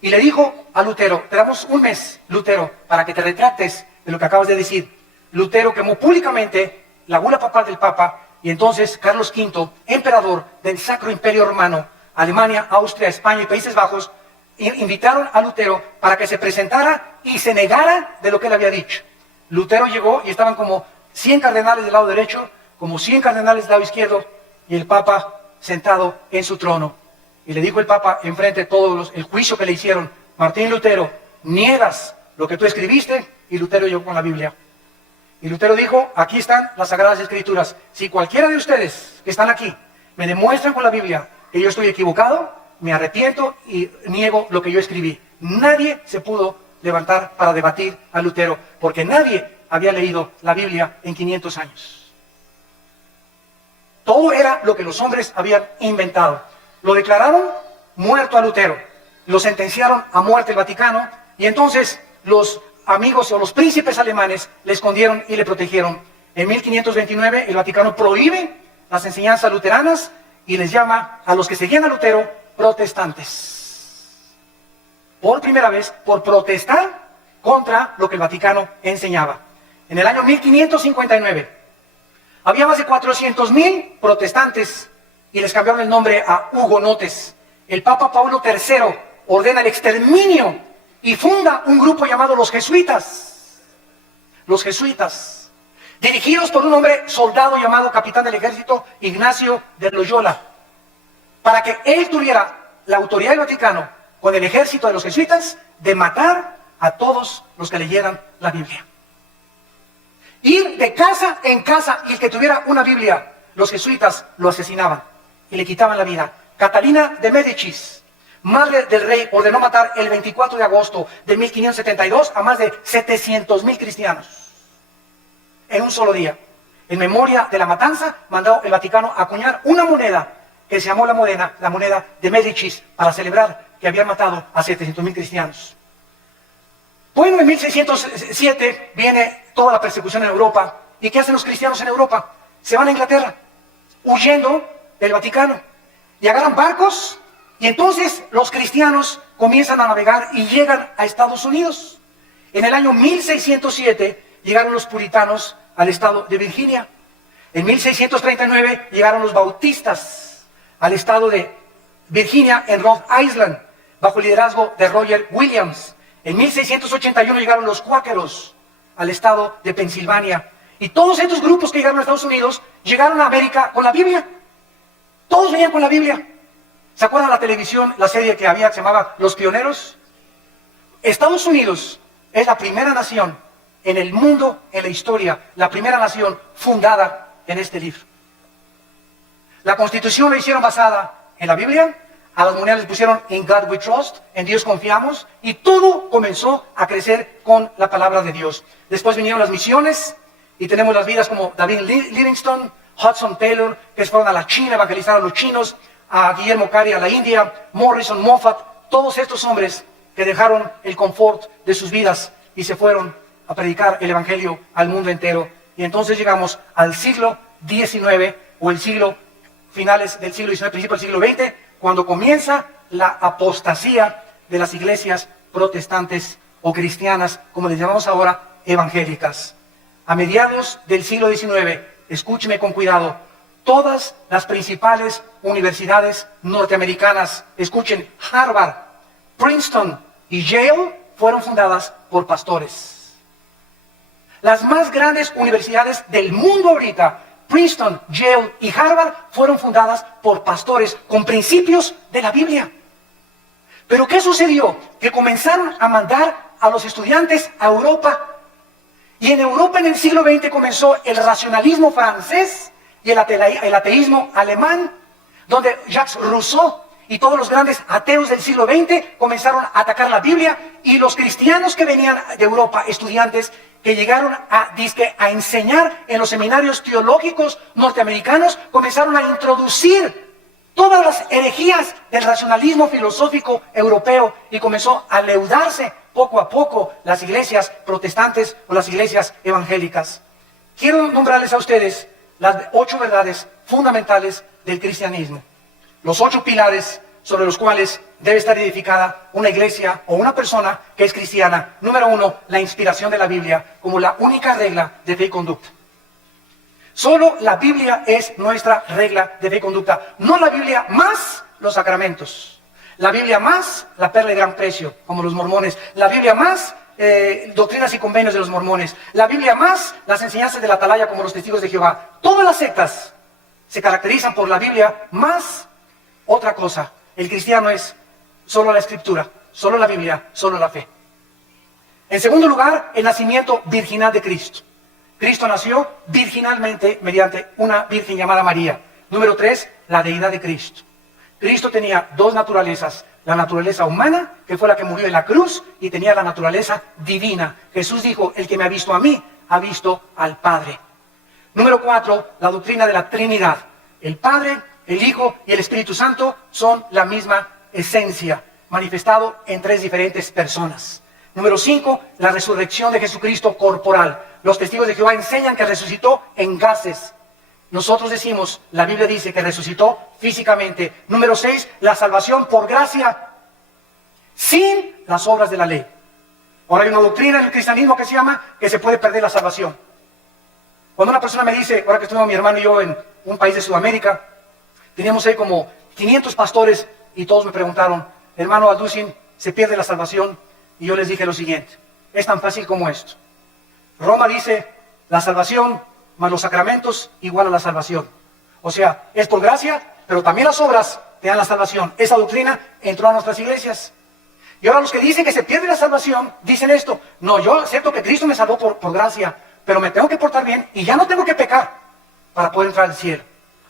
Y le dijo a Lutero: te damos un mes, Lutero, para que te retractes de lo que acabas de decir. Lutero quemó públicamente la bula papal del Papa, y entonces Carlos V, emperador del Sacro Imperio Romano, Alemania, Austria, España y Países Bajos, invitaron a Lutero para que se presentara y se negara de lo que él había dicho. Lutero llegó y estaban como 100 cardenales del lado derecho, como 100 cardenales del lado izquierdo, y el Papa sentado en su trono. Y le dijo el Papa, enfrente de todos el juicio que le hicieron: Martín Lutero, niegas lo que tú escribiste. Y Lutero llegó con la Biblia. Y Lutero dijo: aquí están las Sagradas Escrituras. Si cualquiera de ustedes que están aquí me demuestran con la Biblia que yo estoy equivocado, me arrepiento y niego lo que yo escribí. Nadie se pudo levantar para debatir a Lutero, porque nadie había leído la Biblia en 500 años. Todo era lo que los hombres habían inventado. Lo declararon muerto a Lutero, lo sentenciaron a muerte el Vaticano, y entonces los amigos o los príncipes alemanes le escondieron y le protegieron. En 1529 el Vaticano prohíbe las enseñanzas luteranas y les llama a los que seguían a Lutero protestantes. Por primera vez, por protestar contra lo que el Vaticano enseñaba. En el año 1559 había más de 400,000 protestantes y les cambiaron el nombre a hugonotes. El Papa Pablo III ordena el exterminio y funda un grupo llamado los jesuitas. Los jesuitas, dirigidos por un hombre soldado llamado capitán del ejército Ignacio de Loyola, para que él tuviera la autoridad del Vaticano con el ejército de los jesuitas de matar a todos los que leyeran la Biblia. Ir de casa en casa, y el que tuviera una Biblia, los jesuitas lo asesinaban. y le quitaban la vida. Catalina de Médicis, madre del rey, ordenó matar el 24 de agosto de 1572 a más de 700,000 cristianos en un solo día. En memoria de la matanza, mandó el Vaticano a acuñar una moneda que se llamó la moneda de Médicis, para celebrar que habían matado a 700,000 cristianos. Bueno, en 1607 viene toda la persecución en Europa. ¿Y qué hacen los cristianos en Europa? Se van a Inglaterra, huyendo del Vaticano, y agarran barcos, y entonces los cristianos comienzan a navegar y llegan a Estados Unidos. En el año 1607 llegaron los puritanos al estado de Virginia. En 1639 llegaron los bautistas al estado de Virginia, en Rhode Island, bajo el liderazgo de Roger Williams. En 1681 llegaron los cuáqueros al estado de Pensilvania. Y todos estos grupos que llegaron a Estados Unidos llegaron a América con la Biblia. Todos venían con la Biblia. ¿Se acuerdan la televisión, la serie que había que se llamaba Los Pioneros? Estados Unidos es la primera nación en el mundo, en la historia, la primera nación fundada en este libro. La Constitución la hicieron basada en la Biblia, a las monedas les pusieron In God We Trust, en Dios confiamos, y todo comenzó a crecer con la palabra de Dios. Después vinieron las misiones, y tenemos las vidas como David Livingstone, Hudson Taylor, que fueron a la China, evangelizaron a los chinos, a Guillermo Cari a la India, Morrison, Moffat, todos estos hombres que dejaron el confort de sus vidas y se fueron a predicar el evangelio al mundo entero. Y entonces llegamos al siglo XIX, o el siglo, finales del siglo XIX, principio del siglo XX, cuando comienza la apostasía de las iglesias protestantes o cristianas, como les llamamos ahora, evangélicas. A mediados del siglo XIX, escúcheme con cuidado, todas las principales universidades norteamericanas, escuchen, Harvard, Princeton y Yale, fueron fundadas por pastores. Las más grandes universidades del mundo ahorita, Princeton, Yale y Harvard, fueron fundadas por pastores con principios de la Biblia. Pero ¿qué sucedió? Que comenzaron a mandar a los estudiantes a Europa. Y en Europa en el siglo XX comenzó el racionalismo francés y el ateísmo alemán, donde Jacques Rousseau y todos los grandes ateos del siglo XX comenzaron a atacar la Biblia, y los cristianos que venían de Europa, estudiantes que llegaron a enseñar en los seminarios teológicos norteamericanos, comenzaron a introducir todas las herejías del racionalismo filosófico europeo, y comenzó a leudarse poco a poco las iglesias protestantes o las iglesias evangélicas. Quiero nombrarles a ustedes las 8 verdades fundamentales del cristianismo. Los 8 pilares sobre los cuales debe estar edificada una iglesia o una persona que es cristiana. Número 1, la inspiración de la Biblia como la única regla de fe y conducta. Solo la Biblia es nuestra regla de fe y conducta. No la Biblia más los sacramentos. La Biblia más la perla de gran precio, como los mormones. La Biblia más doctrinas y convenios de los mormones. La Biblia más las enseñanzas de la atalaya, como los testigos de Jehová. Todas las sectas se caracterizan por la Biblia más otra cosa. El cristiano es solo la Escritura, solo la Biblia, solo la fe. En segundo lugar, el nacimiento virginal de Cristo. Cristo nació virginalmente mediante una virgen llamada María. Número 3, la deidad de Cristo. Cristo tenía 2 naturalezas, la naturaleza humana, que fue la que murió en la cruz, y tenía la naturaleza divina. Jesús dijo, el que me ha visto a mí, ha visto al Padre. Número 4, la doctrina de la Trinidad. El Padre, el Hijo y el Espíritu Santo son la misma esencia, manifestado en 3 diferentes personas. Número 5, la resurrección de Jesucristo corporal. Los testigos de Jehová enseñan que resucitó en gases. Nosotros decimos, la Biblia dice que resucitó físicamente. Número 6, la salvación por gracia, sin las obras de la ley. Ahora hay una doctrina en el cristianismo que se llama que se puede perder la salvación. Cuando una persona me dice, ahora que estuvimos mi hermano y yo en un país de Sudamérica, teníamos ahí como 500 pastores, y todos me preguntaron, hermano Alducin, ¿se pierde la salvación? Y yo les dije lo siguiente, es tan fácil como esto. Roma dice, la salvación más los sacramentos igual a la salvación. O sea, es por gracia, pero también las obras te dan la salvación. Esa doctrina entró a nuestras iglesias. Y ahora los que dicen que se pierde la salvación, dicen esto, no, yo acepto que Cristo me salvó por gracia, pero me tengo que portar bien y ya no tengo que pecar para poder entrar al cielo.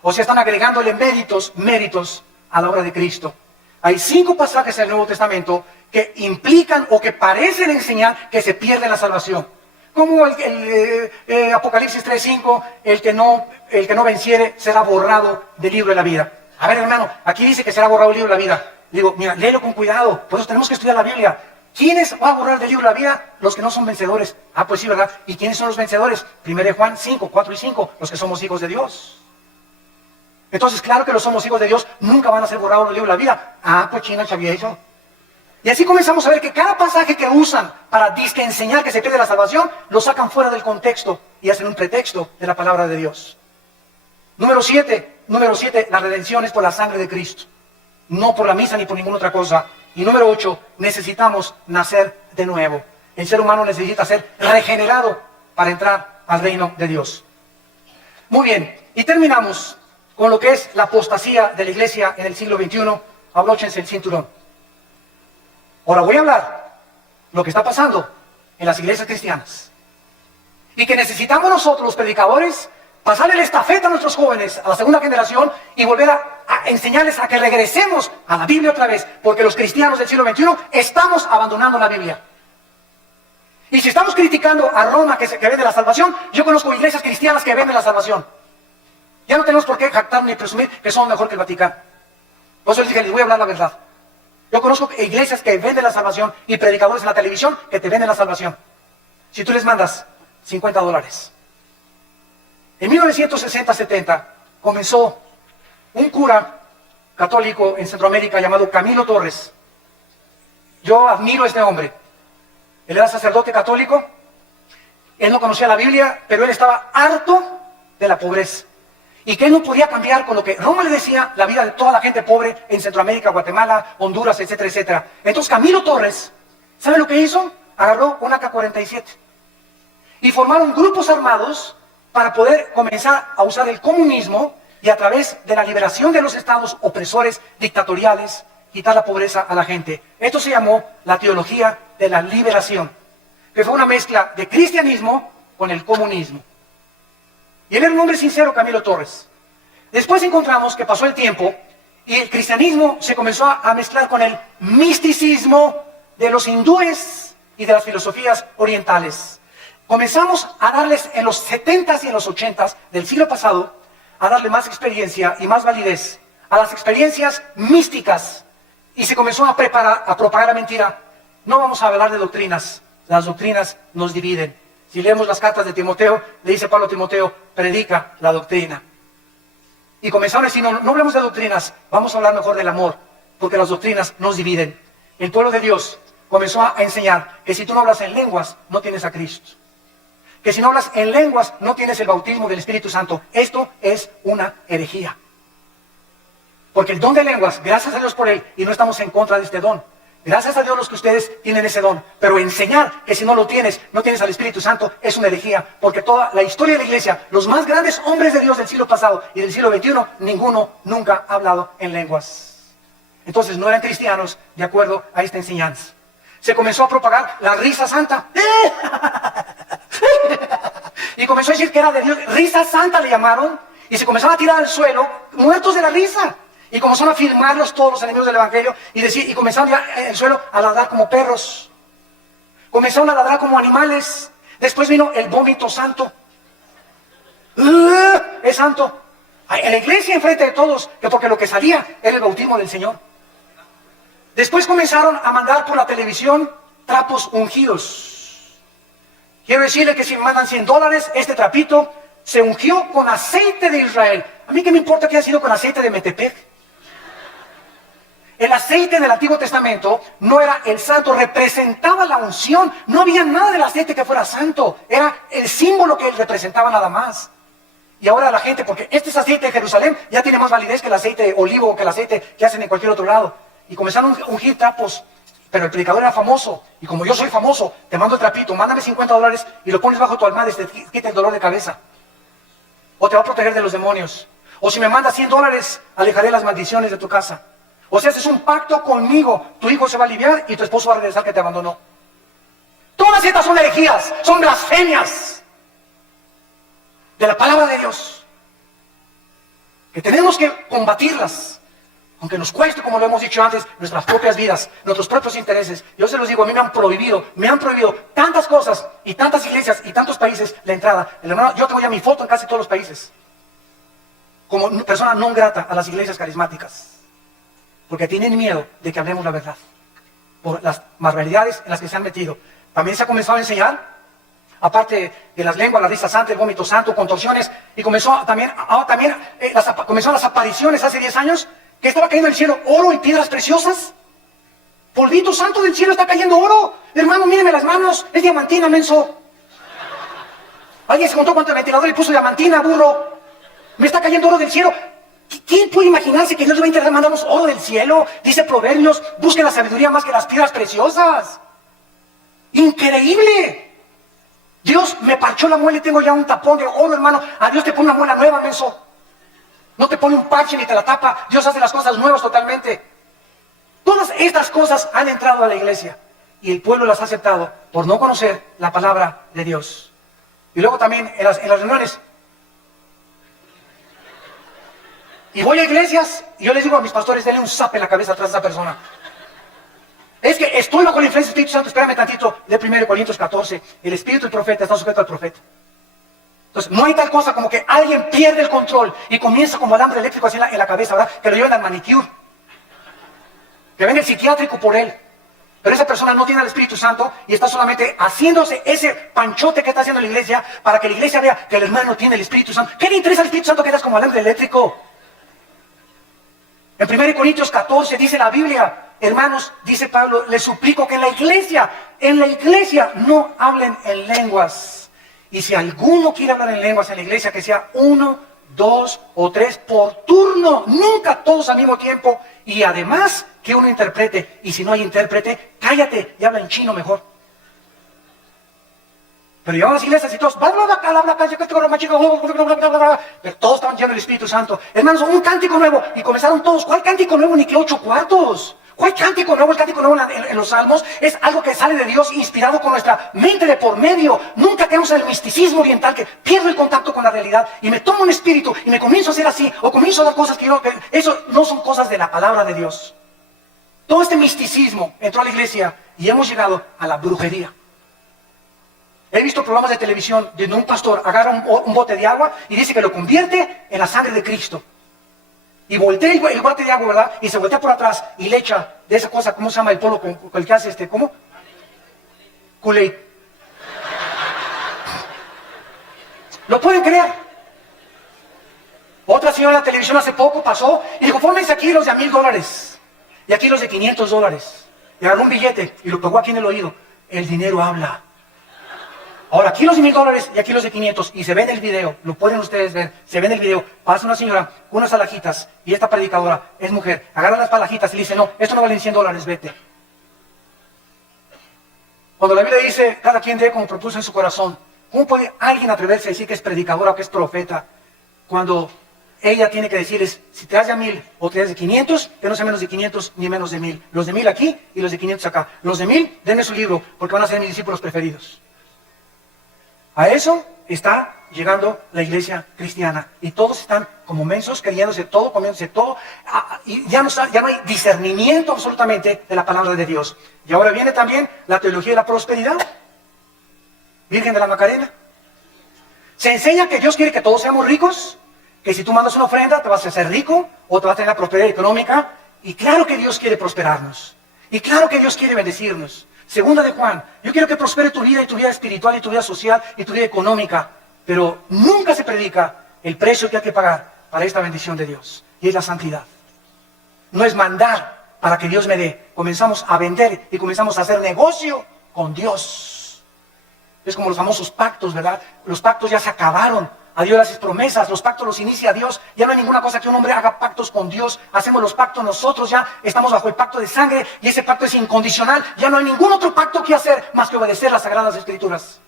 O sea, están agregándole méritos a la obra de Cristo. Hay 5 pasajes en el Nuevo Testamento que implican o que parecen enseñar que se pierde la salvación. Como el Apocalipsis 3:5, el que no venciere será borrado del libro de la vida. A ver, hermano, aquí dice que será borrado del libro de la vida. Digo, mira, léelo con cuidado, por eso tenemos que estudiar la Biblia. ¿Quiénes va a borrar del libro de la vida? Los que no son vencedores. Ah, pues sí, ¿verdad? ¿Y quiénes son los vencedores? 1 Juan 5, 4 y 5, los que somos hijos de Dios. Entonces, claro que los somos hijos de Dios, nunca van a ser borrados del libro de la vida. Ah, pues China, sabía eso. Y así comenzamos a ver que cada pasaje que usan para disque enseñar que se pierde la salvación, lo sacan fuera del contexto y hacen un pretexto de la palabra de Dios. Número 7, la redención es por la sangre de Cristo, no por la misa ni por ninguna otra cosa. Y número 8, necesitamos nacer de nuevo. El ser humano necesita ser regenerado para entrar al reino de Dios. Muy bien, y terminamos con lo que es la apostasía de la iglesia en el siglo XXI. Abróchense el cinturón. Ahora voy a hablar lo que está pasando en las iglesias cristianas. Y que necesitamos nosotros, los predicadores, pasarle la estafeta a nuestros jóvenes, a la segunda generación, y volver a enseñarles a que regresemos a la Biblia otra vez, porque los cristianos del siglo XXI estamos abandonando la Biblia. Y si estamos criticando a Roma que vende la salvación, yo conozco iglesias cristianas que venden la salvación. Ya no tenemos por qué jactar ni presumir que somos mejor que el Vaticano. Por eso les dije, les voy a hablar la verdad. Yo conozco iglesias que venden la salvación y predicadores en la televisión que te venden la salvación. Si tú les mandas $50. En 1960-70 comenzó un cura católico en Centroamérica llamado Camilo Torres. Yo admiro a este hombre. Él era sacerdote católico, él no conocía la Biblia, pero él estaba harto de la pobreza. Y que él no podía cambiar con lo que Roma le decía la vida de toda la gente pobre en Centroamérica, Guatemala, Honduras, etcétera, etcétera. Entonces Camilo Torres, ¿sabe lo que hizo? Agarró una AK-47 y formaron grupos armados para poder comenzar a usar el comunismo y a través de la liberación de los estados opresores dictatoriales, quitar la pobreza a la gente. Esto se llamó la teología de la liberación, que fue una mezcla de cristianismo con el comunismo. Y él era un hombre sincero, Camilo Torres. Después encontramos que pasó el tiempo y el cristianismo se comenzó a mezclar con el misticismo de los hindúes y de las filosofías orientales. Comenzamos a darles en los 70s y en los 80s del siglo pasado, a darle más experiencia y más validez a las experiencias místicas. Y se comenzó a propagar la mentira. No vamos a hablar de doctrinas, las doctrinas nos dividen. Si leemos las cartas de Timoteo, le dice Pablo a Timoteo, predica la doctrina. Y comenzaron a decir, no hablemos de doctrinas, vamos a hablar mejor del amor, porque las doctrinas nos dividen. El pueblo de Dios comenzó a enseñar que si tú no hablas en lenguas, no tienes a Cristo. Que si no hablas en lenguas, no tienes el bautismo del Espíritu Santo. Esto es una herejía. Porque el don de lenguas, gracias a Dios por él, y no estamos en contra de este don. Gracias a Dios los que ustedes tienen ese don. Pero enseñar que si no lo tienes, no tienes al Espíritu Santo, es una herejía. Porque toda la historia de la iglesia, los más grandes hombres de Dios del siglo pasado y del siglo XXI, ninguno nunca ha hablado en lenguas. Entonces no eran cristianos de acuerdo a esta enseñanza. Se comenzó a propagar la risa santa. Y comenzó a decir que era de Dios. Risa santa le llamaron. Y se comenzaron a tirar al suelo, muertos de la risa. Y comenzaron a filmarlos todos los enemigos del Evangelio y comenzaron ya en el suelo a ladrar como perros. Comenzaron a ladrar como animales. Después vino el vómito santo. Es santo. En la iglesia enfrente de todos, que porque lo que salía era el bautismo del Señor. Después comenzaron a mandar por la televisión trapos ungidos. Quiero decirle que si me mandan $100, este trapito se ungió con aceite de Israel. A mí qué me importa que haya sido con aceite de Metepec. El aceite del Antiguo Testamento no era el santo, representaba la unción. No había nada del aceite que fuera santo. Era el símbolo que él representaba nada más. Y ahora la gente, porque este es aceite de Jerusalén, ya tiene más validez que el aceite de olivo o que el aceite que hacen en cualquier otro lado. Y comenzaron a ungir trapos. Pero el predicador era famoso. Y como yo soy famoso, te mando el trapito, mándame $50 y lo pones bajo tu almohada y te quita el dolor de cabeza. O te va a proteger de los demonios. O si me mandas $100, alejaré las maldiciones de tu casa. O si haces un pacto conmigo, tu hijo se va a aliviar y tu esposo va a regresar que te abandonó. Todas estas son herejías, son blasfemias de la palabra de Dios. que tenemos que combatirlas, aunque nos cueste, como lo hemos dicho antes, nuestras propias vidas, nuestros propios intereses. Yo se los digo, a mí me han prohibido tantas cosas y tantas iglesias y tantos países la entrada. El hermano, yo tengo ya mi foto en casi todos los países, como persona no grata a las iglesias carismáticas, porque tienen miedo de que hablemos la verdad, por las barbaridades en las que se han metido. También se ha comenzado a enseñar, aparte de las lenguas, la risa santa, el vómito santo, contorsiones, y comenzaron las apariciones hace 10 años, que estaba cayendo del cielo oro y piedras preciosas. Polvito santo del cielo, está cayendo oro. Hermano, míreme las manos, es diamantina, menso. Alguien se contó cuánto el ventilador y puso diamantina, burro. Me está cayendo oro del cielo. ¿Quién puede imaginarse que Dios le va a intentar mandarnos oro del cielo? Dice Proverbios, busquen la sabiduría más que las piedras preciosas. ¡Increíble! Dios me parchó la muela y tengo ya un tapón de oro, hermano. A Dios te pone una muela nueva, menso. No te pone un parche ni te la tapa. Dios hace las cosas nuevas totalmente. Todas estas cosas han entrado a la iglesia y el pueblo las ha aceptado por no conocer la palabra de Dios. Y luego también en las reuniones. Y voy a iglesias y yo les digo a mis pastores, denle un zape en la cabeza atrás de esa persona. Es que estoy bajo la influencia del Espíritu Santo. Espérame tantito, de 1 Corintios 14. El espíritu del profeta está sujeto al profeta. Entonces, no hay tal cosa como que alguien pierde el control y comienza como alambre eléctrico así en la cabeza, ¿verdad? Que lo lleven al manicure. Que venga el psiquiátrico por él. Pero esa persona no tiene el Espíritu Santo y está solamente haciéndose ese panchote que está haciendo la iglesia para que la iglesia vea que el hermano tiene el Espíritu Santo. ¿Qué le interesa al Espíritu Santo que eres como alambre eléctrico? En 1 Corintios 14 dice la Biblia, hermanos, dice Pablo, les suplico que en la iglesia no hablen en lenguas. Y si alguno quiere hablar en lenguas en la iglesia, que sea 1, 2 o 3 por turno, nunca todos al mismo tiempo. Y además que uno interprete, y si no hay intérprete, cállate y habla en chino mejor. Pero llegaban a las iglesias y todos, pero todos estaban llenos del Espíritu Santo. Hermanos, un cántico nuevo, y comenzaron todos. ¿Cuál cántico nuevo? Ni que 8 cuartos. ¿Cuál cántico nuevo? El cántico nuevo en los salmos es algo que sale de Dios, inspirado con nuestra mente de por medio. Nunca caemos en el misticismo oriental, que pierdo el contacto con la realidad y me tomo un espíritu y me comienzo a hacer así, o comienzo a dar cosas que eso no son cosas de la palabra de Dios. Todo este misticismo entró a la iglesia y hemos llegado a la brujería. He visto programas de televisión donde un pastor agarra un bote de agua y dice que lo convierte en la sangre de Cristo. Y voltea el bote de agua, ¿verdad? Y se voltea por atrás y le echa de esa cosa, ¿cómo se llama el polvo con el que hace ¿cómo? Kool-Aid. ¿Lo pueden creer? Otra señora en la televisión hace poco pasó y dijo, fórmense aquí los de $1,000 y aquí los de $500. Y agarró un billete y lo pegó aquí en el oído. El dinero habla. Ahora, aquí los de $1,000 y aquí los de 500, y se ve en el video, lo pueden ustedes ver, se ve en el video, pasa una señora con unas alajitas, y esta predicadora es mujer, agarra las alajitas y le dice, no, esto no vale $100, vete. Cuando la Biblia dice, cada quien dé como propuso en su corazón, ¿cómo puede alguien atreverse a decir que es predicadora o que es profeta, cuando ella tiene que decirles, si te das de 1,000 o te das de 500, que no sea menos de 500 ni menos de 1,000, los de 1,000 aquí y los de 500 acá, los de 1,000, denme su libro, porque van a ser mis discípulos preferidos. A eso está llegando la iglesia cristiana. Y todos están como mensos, creyéndose todo, comiéndose todo. Y ya no hay discernimiento absolutamente de la palabra de Dios. Y ahora viene también la teología de la prosperidad. Virgen de la Macarena. Se enseña que Dios quiere que todos seamos ricos. Que si tú mandas una ofrenda te vas a hacer rico o te vas a tener la prosperidad económica. Y claro que Dios quiere prosperarnos. Y claro que Dios quiere bendecirnos. Segunda de Juan, yo quiero que prospere tu vida y tu vida espiritual y tu vida social y tu vida económica, pero nunca se predica el precio que hay que pagar para esta bendición de Dios, y es la santidad. No es mandar para que Dios me dé, comenzamos a vender y comenzamos a hacer negocio con Dios. Es como los famosos pactos, ¿verdad? Los pactos ya se acabaron. A Dios le haces promesas, los pactos los inicia Dios. Ya no hay ninguna cosa que un hombre haga pactos con Dios. Hacemos los pactos nosotros, ya estamos bajo el pacto de sangre y ese pacto es incondicional. Ya no hay ningún otro pacto que hacer más que obedecer las Sagradas Escrituras.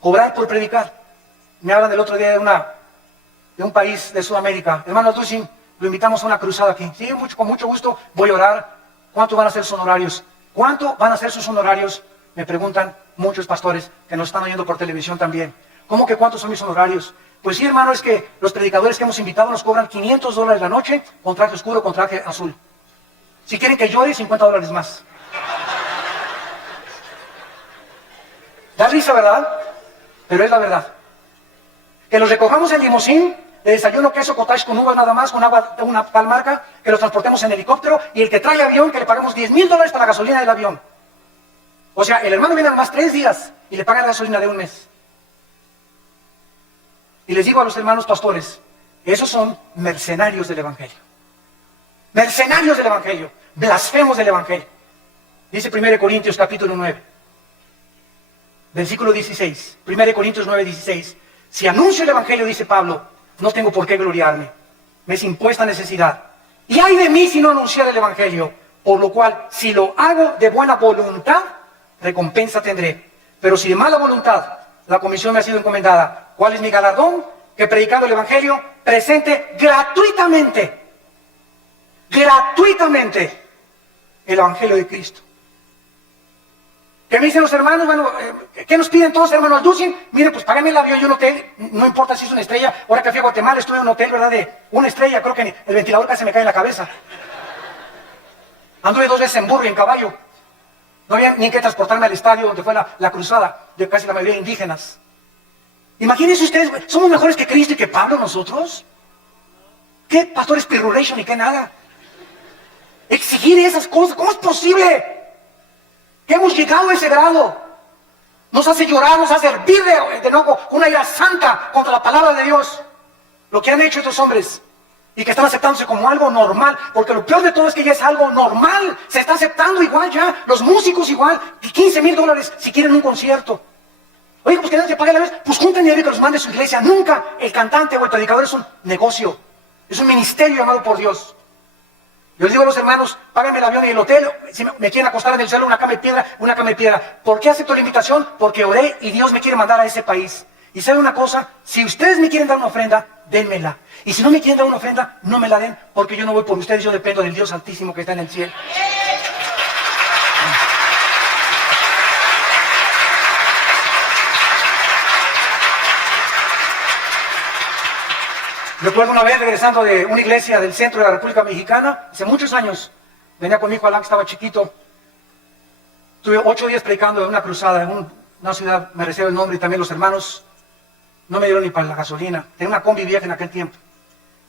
Cobrar por predicar. Me hablan el otro día de un país de Sudamérica. Hermano Dusin, lo invitamos a una cruzada aquí. Sí, con mucho gusto voy a orar. ¿Cuánto van a ser sus honorarios? ¿Cuánto van a ser sus honorarios? Me preguntan muchos pastores que nos están oyendo por televisión también. ¿Cómo que cuántos son mis honorarios? Pues sí, hermano, es que los predicadores que hemos invitado nos cobran $500 la noche con traje oscuro, con traje azul. Si quieren que llore, $50 más. Da risa, ¿verdad? Pero es la verdad. Que los recojamos en limusín, de desayuno, queso, cottage con uvas nada más, con agua de una tal marca, que los transportemos en helicóptero, y el que trae avión, que le pagamos $10,000 para la gasolina del avión. O sea, el hermano viene nomás 3 días y le pagan la gasolina de un mes. Y les digo a los hermanos pastores, esos son mercenarios del Evangelio. Mercenarios del Evangelio, blasfemos del Evangelio. Dice 1 Corintios capítulo 9, versículo 16. 1 Corintios 9, 16. Si anuncio el Evangelio, dice Pablo, no tengo por qué gloriarme. Me es impuesta necesidad. Y ay de mí si no anunciar el Evangelio, por lo cual, si lo hago de buena voluntad, recompensa tendré. Pero si de mala voluntad, la comisión me ha sido encomendada. ¿Cuál es mi galardón? Que predicando el Evangelio, presente gratuitamente el Evangelio de Cristo. ¿Qué me dicen los hermanos? Bueno, ¿qué nos piden todos, hermanos? Ducin, mire, pues págame el avión y un hotel, no importa si es una estrella. Ahora que fui a Guatemala estuve en un hotel, ¿verdad? De una estrella, creo que el ventilador casi me cae en la cabeza. Anduve 2 veces en burro y en caballo. No había ni que transportarme al estadio donde fue la cruzada de casi la mayoría de indígenas. Imagínense ustedes, ¿somos mejores que Cristo y que Pablo nosotros? ¿Qué pastores pirulation y qué nada? Exigir esas cosas, ¿cómo es posible? Que hemos llegado a ese grado. Nos hace llorar, nos hace hervir de nuevo una ira santa contra la palabra de Dios. Lo que han hecho estos hombres y que están aceptándose como algo normal, porque lo peor de todo es que ya es algo normal. Se está aceptando igual ya, los músicos igual, $15,000 si quieren un concierto. Oye, pues que nadie pague la vez, pues junten dinero y que los mande a su iglesia. Nunca el cantante o el predicador es un negocio, es un ministerio llamado por Dios. Yo les digo a los hermanos, páganme el avión y el hotel, si me quieren acostar en el suelo, una cama de piedra, una cama de piedra. ¿Por qué acepto la invitación? Porque oré y Dios me quiere mandar a ese país. Y sabe una cosa, si ustedes me quieren dar una ofrenda, dénmela. Y si no me quieren dar una ofrenda, no me la den, porque yo no voy por ustedes, yo dependo del Dios Altísimo que está en el cielo. Recuerdo una vez regresando de una iglesia del centro de la República Mexicana, hace muchos años, venía con mi hijo Alan, que estaba chiquito. Tuve 8 días predicando en una cruzada, en una ciudad, me reservo el nombre, y también los hermanos no me dieron ni para la gasolina. Tenía una combi vieja en aquel tiempo.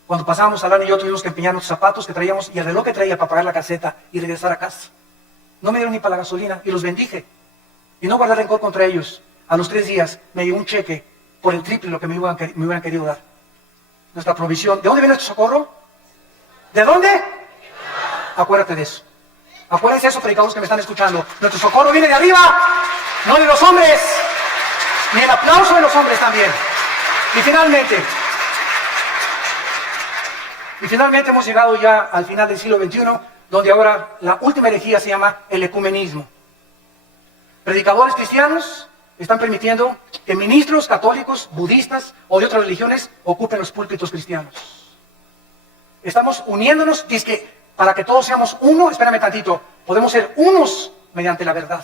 Cuando pasábamos, Alan y yo tuvimos que empeñar nuestros zapatos que traíamos y el reloj que traía para pagar la caseta y regresar a casa. No me dieron ni para la gasolina y los bendije. Y no guardé rencor contra ellos. A los 3 días me llegó un cheque por el triple lo que me hubieran querido dar. Nuestra provisión. ¿De dónde viene nuestro socorro? ¿De dónde? Acuérdate de eso. Acuérdense de esos predicadores que me están escuchando. Nuestro socorro viene de arriba, no de los hombres, ni el aplauso de los hombres también. Y finalmente hemos llegado ya al final del siglo XXI, donde ahora la última herejía se llama el ecumenismo. Predicadores cristianos están permitiendo que ministros católicos, budistas o de otras religiones ocupen los púlpitos cristianos. Estamos uniéndonos, dizque para que todos seamos uno, espérame tantito, podemos ser unos mediante la verdad.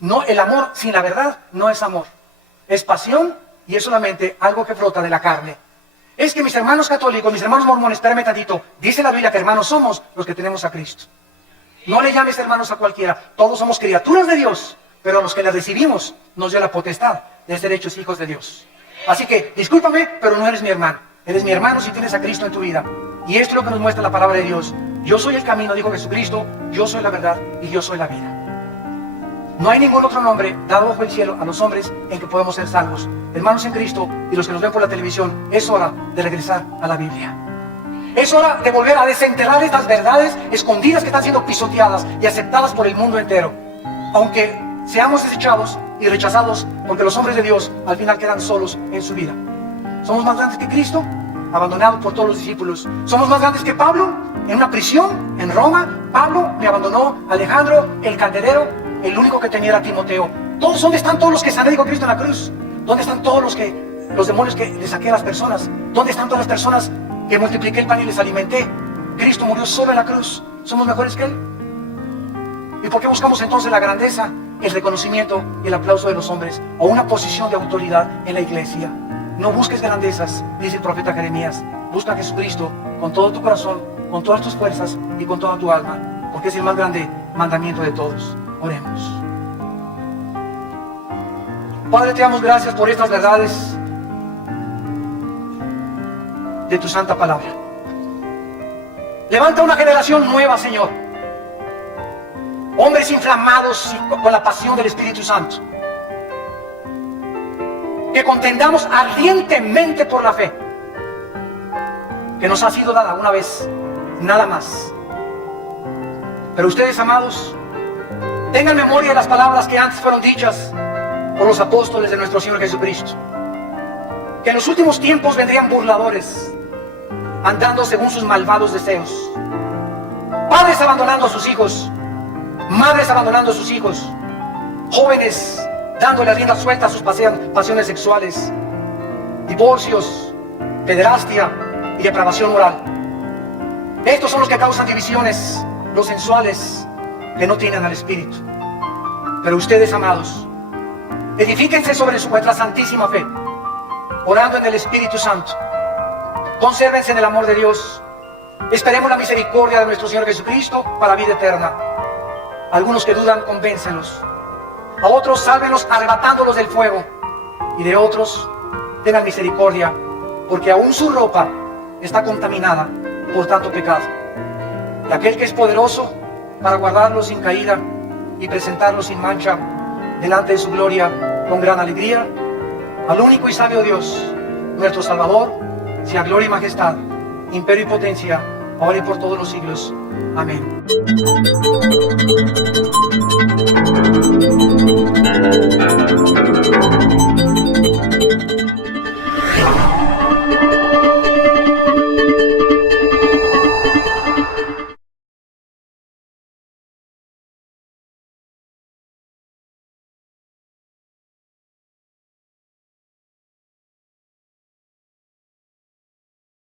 No, el amor sin la verdad no es amor, es pasión y es solamente algo que brota de la carne. Es que mis hermanos católicos, mis hermanos mormones, espérame tantito, dice la Biblia que hermanos somos los que tenemos a Cristo. No le llames hermanos a cualquiera, todos somos criaturas de Dios, pero a los que le recibimos nos dio la potestad de ser hechos hijos de Dios. Así que, discúlpame, pero no eres mi hermano. Eres mi hermano si tienes a Cristo en tu vida. Y esto es lo que nos muestra la palabra de Dios. Yo soy el camino, dijo Jesucristo, yo soy la verdad y yo soy la vida. No hay ningún otro nombre dado bajo el cielo a los hombres en que podamos ser salvos. Hermanos en Cristo y los que nos ven por la televisión, es hora de regresar a la Biblia. Es hora de volver a desenterrar estas verdades escondidas que están siendo pisoteadas y aceptadas por el mundo entero. Aunque seamos desechados y rechazados, porque los hombres de Dios al final quedan solos en su vida. ¿Somos más grandes que Cristo? Abandonado por todos los discípulos. ¿Somos más grandes que Pablo? En una prisión en Roma, Pablo me abandonó. Alejandro, el candelero, el único que tenía era Timoteo. ¿Dónde están todos los que sané con Cristo en la cruz? ¿Dónde están todos los demonios que le saqué a las personas? ¿Dónde están todas las personas que multipliqué el pan y les alimenté? Cristo murió solo en la cruz. ¿Somos mejores que Él? ¿Y por qué buscamos entonces la grandeza, el reconocimiento y el aplauso de los hombres o una posición de autoridad en la iglesia? No busques grandezas, dice el profeta Jeremías. Busca a Jesucristo con todo tu corazón, con todas tus fuerzas y con toda tu alma, porque es el más grande mandamiento de todos. Oremos. Padre, te damos gracias por estas verdades de tu santa palabra. Levanta una generación nueva, Señor. Hombres inflamados con la pasión del Espíritu Santo. Que contendamos ardientemente por la fe que nos ha sido dada una vez, nada más. Pero ustedes, amados, tengan memoria de las palabras que antes fueron dichas por los apóstoles de nuestro Señor Jesucristo. Que en los últimos tiempos vendrían burladores, andando según sus malvados deseos. Padres abandonando a sus hijos, madres abandonando a sus hijos, jóvenes dándole rienda suelta a sus pasiones sexuales, divorcios, pederastia y depravación moral. Estos son los que causan divisiones, los sensuales que no tienen al Espíritu. Pero ustedes, amados, edifíquense sobre vuestra santísima fe, orando en el Espíritu Santo. Consérvense en el amor de Dios. Esperemos la misericordia de nuestro Señor Jesucristo para vida eterna. Algunos que dudan, convéncelos. A otros, sálvenlos arrebatándolos del fuego. Y de otros, tengan misericordia, porque aún su ropa está contaminada por tanto pecado. Y aquel que es poderoso para guardarlos sin caída y presentarlos sin mancha delante de su gloria con gran alegría, al único y sabio Dios, nuestro Salvador, sea gloria y majestad, imperio y potencia, ahora y por todos los siglos. Amén.